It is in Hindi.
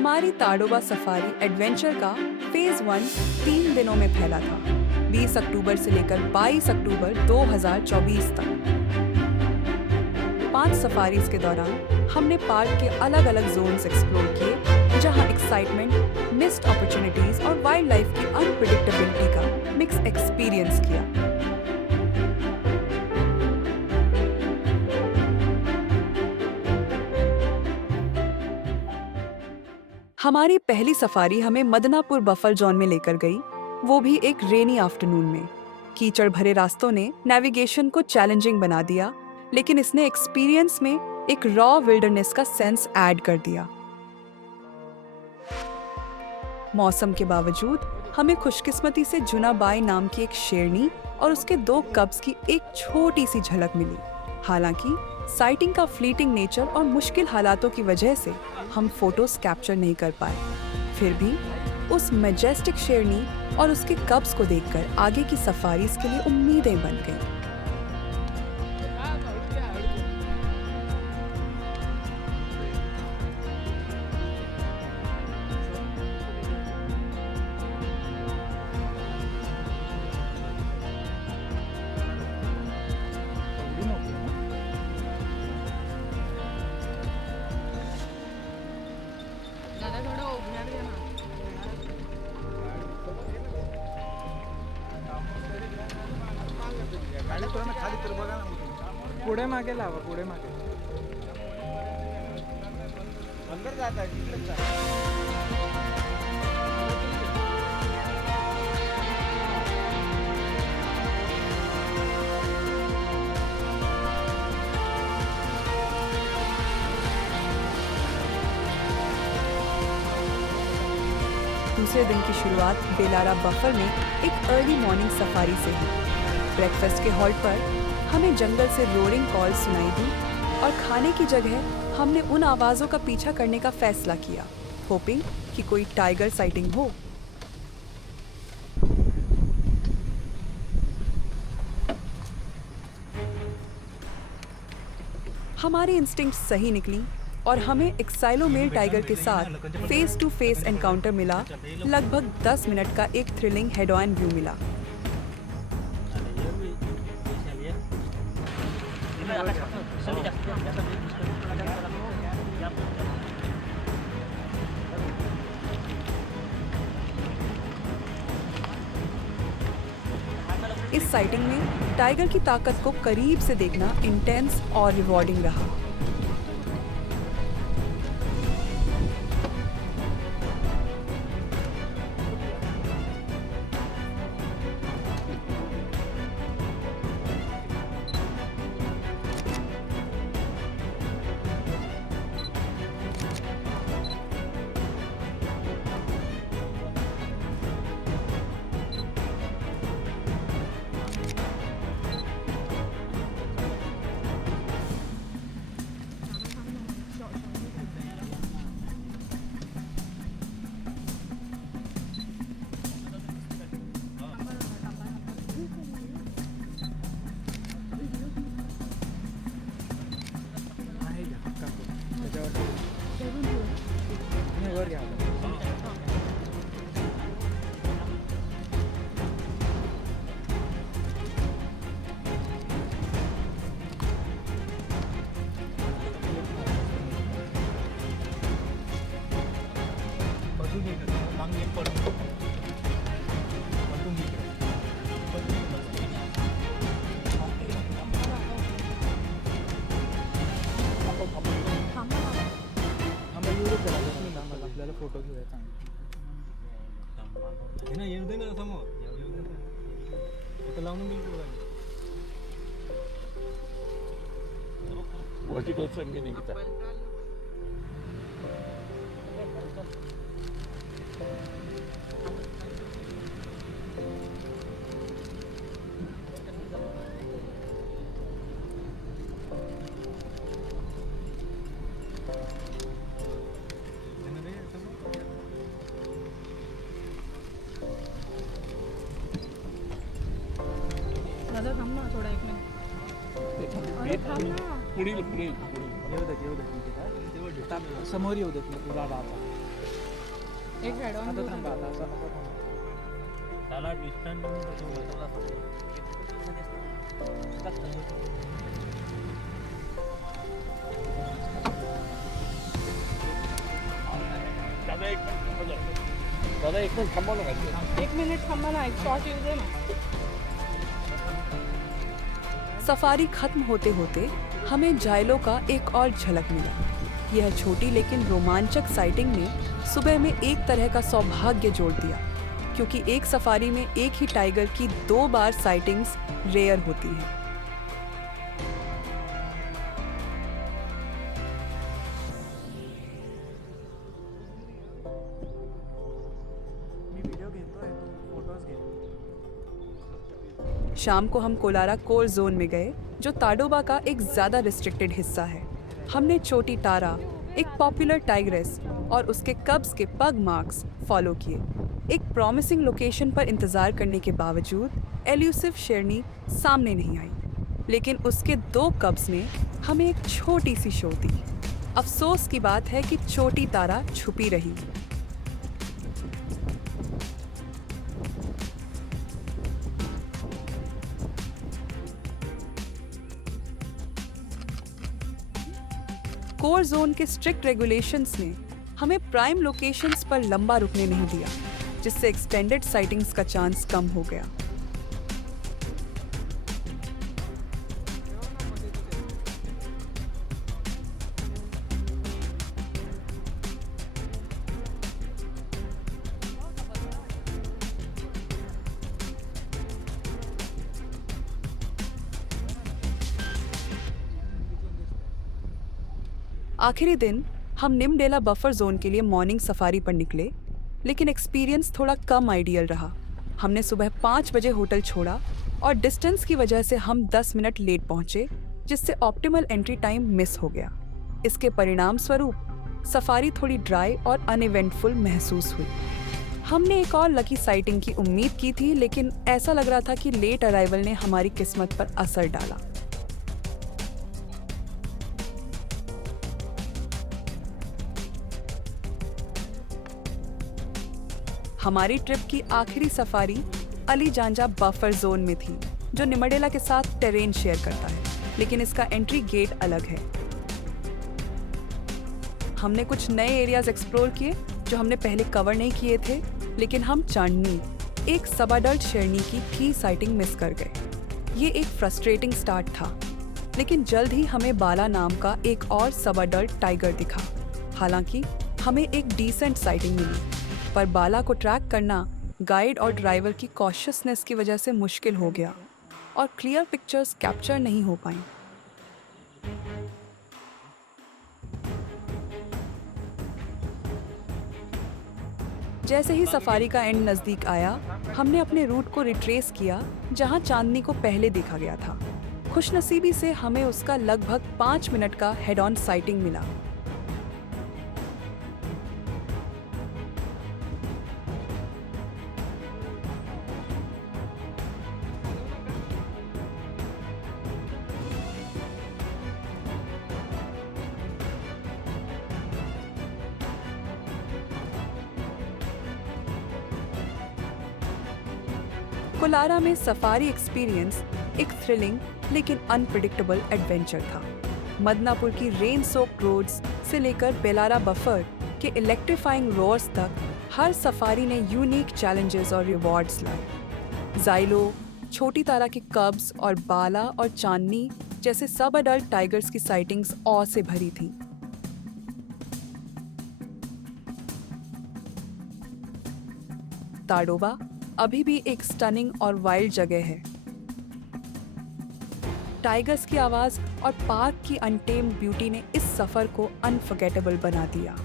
हमारी ताडोबा सफारी एडवेंचर का फेज 1 3 दिनों में फैला था, 20 अक्टूबर से लेकर 22 अक्टूबर 2024 तक। 5 सफारीज के दौरान हमने पार्क के अलग अलग जोन्स एक्सप्लोर किए, जहां एक्साइटमेंट, मिस्ड अपॉर्चुनिटीज और वाइल्ड लाइफ की अनप्रिडिक्टेबिलिटी का मिक्स एक्सपीरियंस किया। हमारी पहली सफारी हमें मदनापुर बफर जोन में लेकर गई, वो भी एक रेनी आफ्टरनून में। कीचड़ भरे रास्तों ने नेविगेशन को चैलेंजिंग बना दिया, लेकिन इसने एक्सपीरियंस में एक रॉ विल्डरनेस का सेंस ऐड कर दिया। मौसम के बावजूद हमें खुशकिस्मती से जुनाबाई नाम की एक शेरनी और उसके 2 कब्स की एक छोटी सी झलक मिली। हालांकि साइटिंग का फ्लीटिंग नेचर और मुश्किल हालातों की वजह से हम फोटोज कैप्चर नहीं कर पाए। फिर भी उस मैजेस्टिक शेरनी और उसके कब्स को देखकर आगे की सफारीज के लिए उम्मीदें बन गईं। पुढे मागे लावा, पुढे मागे अंदर जाता है। दूसरे दिन की शुरुआत बेलारा बफर में एक अर्ली मॉर्निंग सफारी से हुई। ब्रेकफास्ट के हॉल्ट पर हमें जंगल से रोरिंग कॉल सुनाई दी और खाने की जगह हमने उन आवाज़ों का पीछा करने का फैसला किया, होपिंग कि कोई टाइगर साइटिंग हो। हमारी इंस्टिंक्ट सही निकली और हमें एक साइलोमेल टाइगर के साथ फेस टू फेस एनकाउंटर मिला। लगभग 10 मिनट का एक थ्रिलिंग हेड ऑन व्यू मिला। इस साइटिंग में टाइगर की ताकत को करीब से देखना इंटेंस और रिवॉर्डिंग रहा। फोटो घेऊया चांगला येऊ दे ना समोर लावून वर्टिकल फ्रेम घेणे की दादा थांब ना थोडा एक मिनिट. अरे थांब ना. पुढील पुढील येऊ दे समोर येऊ देत नाही तुला बाबा एक हेड ऑन आता थांबा आता असं नको थांबा. त्याला डिस्टन्स दादा एक मिनिट थांबव ना काहीतरी. 1 मिनिट थांबा ना, एक शॉट येऊ दे ना. सफारी खत्म होते होते हमें जायलो का एक और झलक मिला. यह छोटी लेकिन रोमांचक साइटिंग ने सुबह में एक तरह का सौभाग्य जोड़ दिया, क्योंकि एक सफारी में एक ही टाइगर की 2 बार साइटिंग्स रेयर होती हैं. मी व्हिडिओ घेतोय, तू फोटोज घे. शाम को हम कोलारा कोर जोन में गए, जो ताडोबा का एक ज़्यादा रिस्ट्रिक्टेड हिस्सा है. हमने चोटी तारा, एक पॉपुलर टाइग्रेस और उसके कब्स के पग मार्क्स फॉलो किए. एक प्रॉमिसिंग लोकेशन पर इंतज़ार करने के बावजूद एल्यूसिव शेरनी सामने नहीं आई, लेकिन उसके 2 कब्स ने हमें एक छोटी सी शो दी. अफसोस की बात है कि चोटी तारा छुपी रही. कोर जोन के स्ट्रिक्ट रेगुलेशंस ने हमें प्राइम लोकेशंस पर लंबा रुकने नहीं दिया, जिससे एक्सटेंडेड साइटिंग्स का चांस कम हो गया. आखिरी दिन हम निमडेला बफर जोन के लिए मॉर्निंग सफारी पर निकले, लेकिन एक्सपीरियंस थोड़ा कम आइडियल रहा. हमने सुबह 5 बजे होटल छोड़ा और डिस्टेंस की वजह से हम 10 मिनट लेट पहुंचे, जिससे ऑप्टिमल एंट्री टाइम मिस हो गया. इसके परिणाम स्वरूप सफारी थोड़ी ड्राई और अनइवेंटफुल महसूस हुई. हमने एक और लकी साइटिंग की उम्मीद की थी, लेकिन ऐसा लग रहा था कि लेट अराइवल ने हमारी किस्मत पर असर डाला. हमारी ट्रिप की आखिरी सफारी अली जांजा बफर जोन में थी, जो निमडेला के साथ टेरेन शेयर करता है, लेकिन इसका एंट्री गेट अलग है. हमने कुछ नए एरियाज एक्सप्लोर किए जो हमने पहले कवर नहीं किए थे, लेकिन हम चांदनी, एक सब अडल्ट शेरनी की साइटिंग मिस कर गए. ये एक फ्रस्ट्रेटिंग स्टार्ट था, लेकिन जल्द ही हमें बाला नाम का एक और सब अडल्ट टाइगर दिखा. हालांकि हमें एक डिसेंट साइटिंग मिली, पर बाला को ट्रैक करना गाइड और ड्राइवर की कॉशियसनेस की वजह से मुश्किल हो गया और क्लियर पिक्चर्स कैप्चर नहीं हो पाई. जैसे ही सफारी का एंड नज़दीक आया, हमने अपने रूट को रिट्रेस किया जहां चांदनी को पहले देखा गया था. खुशनसीबी से हमें उसका लगभग 5 मिनट का हेड ऑन साइटिंग मिला. कोलारा में सफारी एक्सपीरियंस एक थ्रिलिंग लेकिन अनप्रिडिक्टेबल एडवेंचर था. मदनापुर की रेन सोक्ड रोड्स से लेकर बेलारा बफर के इलेक्ट्रीफाइंग रोर्स तक हर सफारी ने यूनिक चैलेंजेस और रिवॉर्ड्स लाए. जाइलो, छोटी तारा के कब्स और बाला और चांदनी जैसे सब अडल्ट टाइगर्स की साइटिंग्स औ से भरी थी. ताडोबा अभी भी एक स्टनिंग और वाइल्ड जगह है. टाइगर्स की आवाज और पार्क की अनटेम्ड ब्यूटी ने इस सफर को अनफॉरगेटेबल बना दिया.